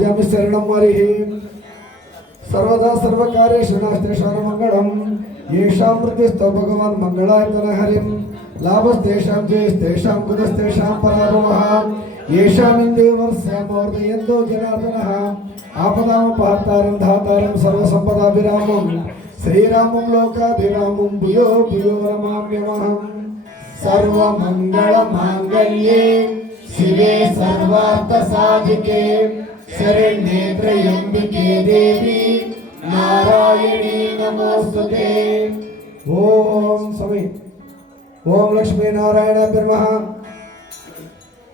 जामि शरणं हरिः सर्वदा सर्वकार्येषु नास्तेषां मङ्गलं येषां मृतिस्तौ भगवान् मङ्गलायतन हरिं लाभस्तेषां जयस्तेषां कुतस्तेषां पराभवः येषामिन्दीवर्ष्यामोर्दयन्तो जनार्दनः आपदामपहर्तारं धातारं सर्वसम्पदाभिरामं श्रीरामं लोकाभिरामं भूयो भूयो वरमाम्यमहम् सर्वमङ्गलमाङ्गल्ये शिवे सर्वार्थसाधिके शरण्ये त्र्यम्बिके देवी, नारायणी नमोस्तुते। ओम समी ओम लक्ष्मी नारायण ब्रह्म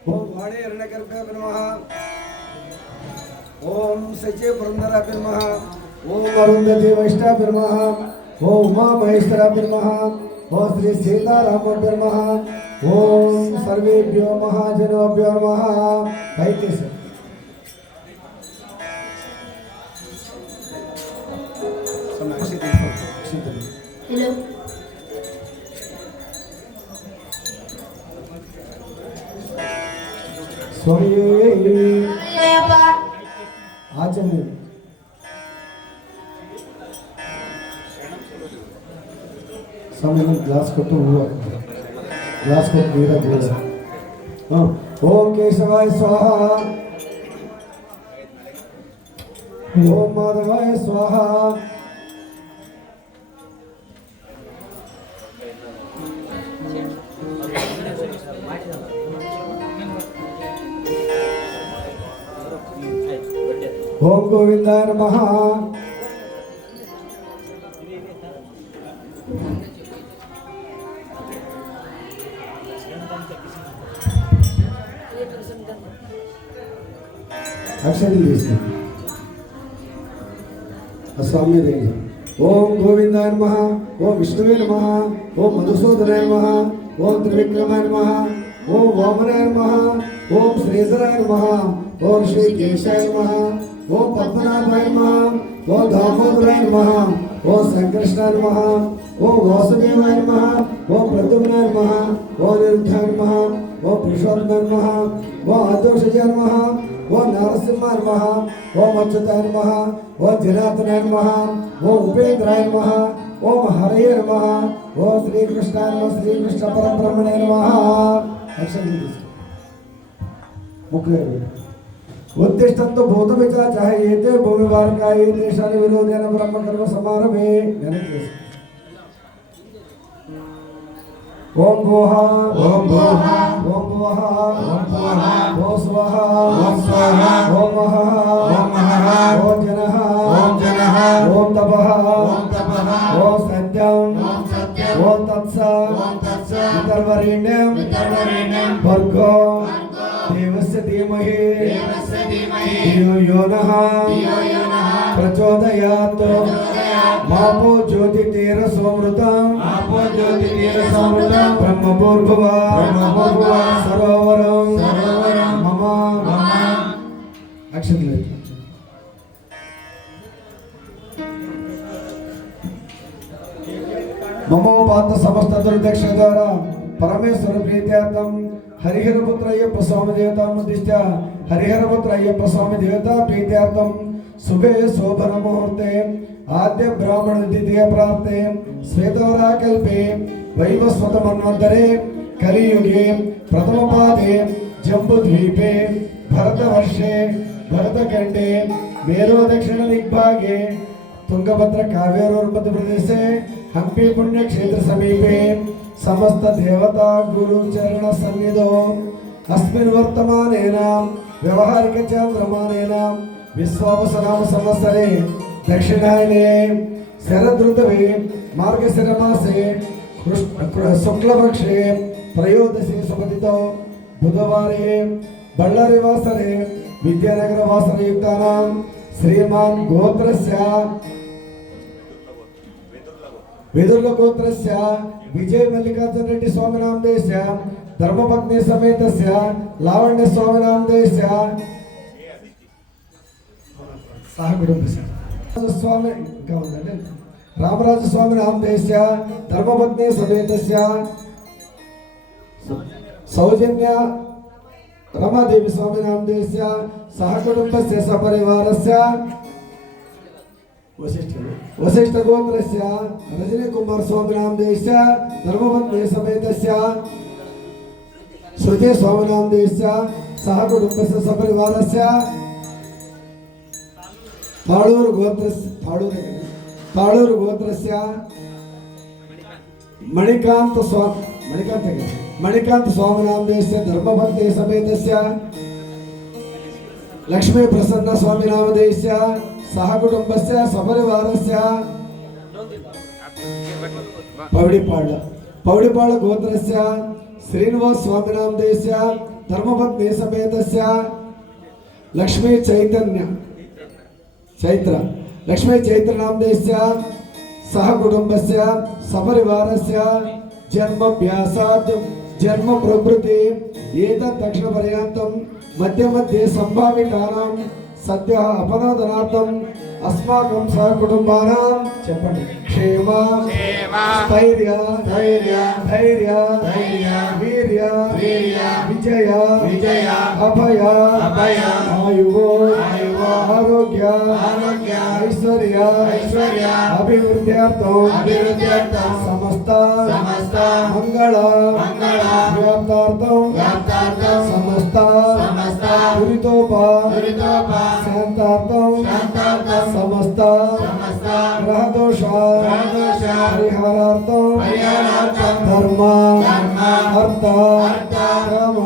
ओम वाणे अरणगर्भ ब्रह्म ओम सचे पुरंदर ब्रह्म ओम अरुंधति वैष्णव ब्रह्म ओम उमा महेश्वर ब्रह्म ओम श्री सीताराम ब्रह्म ओम सर्वेभ्यो महाजनोभ्यो नमः। ऐतिहासिक Hello. స్వామి అయ్యప్ప ఆచరణ ಸ್ವಾಮಿ ಗ್ಲಾಸ್ ಕೊಟ್ಟು ಹೂವು ಗ್ಲಾಸ್ ಕೊಟ್ಟು ನೀರ ಬೀಳ ಹಾಂ ಓಂ ಕೇಶವಾಯ ಸ್ವಾಹ ಓಂ ಮಾಧವಾಯ ಸ್ವಾಹ ఓం గోవింద నమ. అక్షరం తీసుకుంటాం అస్వామ్య దేవి ఓం గోవిందాయ నమ ఓం విష్ణువే నమ ఓం మధుసూదనాయ నమ ఓం త్రివిక్రమాయ నమ. ओम वामनाय नमः ओम श्रीधराय नमः ओम श्री केशाय नमः ओम पद्मनाभाय नमः ओम दामोदराय नमः ओम संकृष्णाय नमः ओम वासुदेवाय नमः ओम प्रद्युम्नाय नमः ओम निरुद्धाय नमः ओम पुरुषोत्तमाय नमः ओम अदोषजाय नमः ओम नरसिंहाय नमः ओम अच्युताय नमः ओम जनार्दनाय नमः ओम उपेन्द्राय नमः ओम हरे नमः ओम श्री कृष्णाय नमः श्री कृष्ण परब्रह्मणे नमः పరబ్రహ్మణే నమ ముఖ్య ఉద్దిష్టంతో భూత విచాచ ఏతే భూమి వార్కాయ దేశాన్ని విరోధైన బ్రహ్మకర్మ సమారభే వెనక్కి ఓం భోహ ఓం భోః ఓం భోహ ఓం భోః ఓం స్వహ ఓం స్వః ఓం మహః ఓం మహః ఓం జనః ఓం జనః ఓం తపః ఓం తపః ఓం సత్యం ఓం సత్యం ఓం తత్స ఓం తత్స పితర్వరేణ్యం పితర్వరేణ్యం భర్గో దేవస్య ధీమహి దేవస్య ధీమహి ధియో యో నః ధియో యో నః ప్రచోదయాత్ ప్రచోదయాత్ మాపో జ్యోతి తీర సోమృతం ఆపో జ్యోతి తీర సమృతం బ్రహ్మపూర్భవ బ్రహ్మపూర్భవ సరోవరం సరోవరం మమ మమ అక్షంతలు మమోపాత సమస్త దుర్దక్ష ద్వారా పరమేశ్వర ప్రీత్యార్థం హరిహరపుత్ర అయ్యప్ప స్వామి దేవతానుదిష్ట హరిహరపుత్ర అయ్యప్ప స్వామి దేవతా ప్రీత్యార్థం. శుభే శోభన ముహూర్తే ఆద్య బ్రాహ్మణ ద్వితీయ ప్రాప్తే శ్వేతవరాకల్పే వైవస్వతమన్వంతరే కలియుగే ప్రథమ పాదే జంబుద్వీపే భరతవర్షే భరతఖండే మేలో దక్షిణ దిగ్భాగే తుంగభద్ర కావ్యోర్పతి ప్రదేశే हम्पी पुण्यक्षेत्र समीपे समस्त देवता गुरु चरण सन्निधौ अस्मिन् वर्तमानेन व्यवहारिक चान्द्रमानेन विश्वावसनाम संवत्सरे दक्षिणायने शरदृतवे मार्गशिरमासे शुक्लपक्षे त्रयोदशी सुमतितौ बुधवारे बಳ್ಳारिवासरे विद्यानगरवासरयुक्तानां श्रीमान् गोत्रस्य विजय मल्लिकार्जुन रेड्डी स्वामिनामदेस्य धर्मपत्नी समेतस्य लावण्य स्वामिनामदेस्य सह कुटुंबस्य स्वामी ఇంకా ఉందండి రామరాజు స్వామి నామదేశ్య ధర్మపత్ని సమేతస్య సౌజన్య रमादेवी स्वामिनामदेस्य सहकुटुम्बस्य सपरिवारस्य वसिष्ठ वसिष्ठगोत्रस्य रजनीकुमारस्वामिनां देशस्य धर्मबन्धेसमेतस्य श्रुतिस्वामिनां देशस्य सह कुटुम्बस्य सपरिवारस्य फाळूर् मणिकांत फाळूर् फाळूर् गोत्रस्य मणिकान्त स्वामि मणिकान्त मणिकान्त स्वामिनां देशस्य धर्मबन्धेसमेतस्य देश సహకుటుంబస్య సపరివారస్య. పౌడిపాళ్ళ. పౌడిపాళ్ళ గోత్రస్య శ్రీనివాస్ స్వామినాం దేశ్య ధర్మపత్ని సమేతస్య లక్ష్మీ చైతన్య. చైత్ర. లక్ష్మీ చైత్రనాం దేశ్య సహకుటుంబస్య సపరివారస్య. జన్మ వ్యాసాత్ జన్మ ప్రవృతి ఏతద్ దక్షిణ పర్యాంతం మధ్య మధ్య సంభావితానాం. సద్య అపనోదనార్థం అస్మాకం సహకుటుంబానాం. చెప్పండి. క్షేమ. స్థైర్య. ధైర్య ధైర్య. ధైర్య. వీర్య. వీర్య. విజయ. విజయ. అభయ. అభయ. ఆయువో. ఆయువో. ఆరోగ్య. ఆరోగ్య. ఐశ్వర్య. ఐశ్వర్య. అభివృద్ధ్యార్థం. అభివృద్ధ్యార్థం. సమస్త. సమస్త. మంగళ. మంగళ. వ్యాప్తార్థం. समस्त ग्रहदोष हरिहरार्थ धर्म अर्थ काम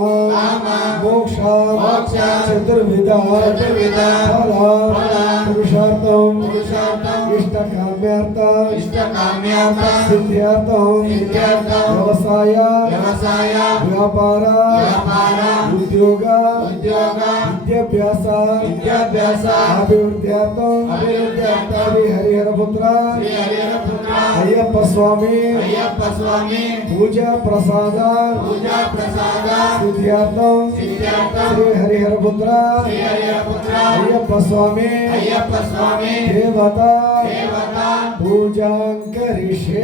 मोक्ष चतुर्विध फल पुरुषार्थम ಇಷ್ಟಕಾಮ್ಯರ್ಥ ಇಷ್ಟಕಾಮ್ಯರ್ಥ ಸಿದ್ಧಾರ್ಥ ಸಿದ್ಧಾರ್ಥ ವ್ಯವಸಾಯ ವ್ಯವಸಾಯ ವ್ಯಾಪಾರ ವ್ಯಾಪಾರ ಉದ್ಯೋಗ ಉದ್ಯೋಗ మోక్ష చతుర్విధ చతుర్విధ ఫల ఫల పురుషార్థం పురుషార్థం ఇష్ట కామ్యార్థ ఇష్టకామ్యార్థం సిద్ధ్యార్థం సిద్ధ్యార్థం వ్యవసాయ వ్యవసాయ వ్యాపార వ్యాపార ఉద్యోగ ఉద్యోగ విద్యాభ్యాస విద్యాభ్యాస అభివృద్ధ్యార్థం అభివృద్ధ్యార్థం శ్రీ హరిహరపుత్ర శ్రీ హరిహరపుత్ర అయ్యప్ప స్వామి అయ్యప్ప స్వామి పూజా ప్రసాద పూజా ప్రసాద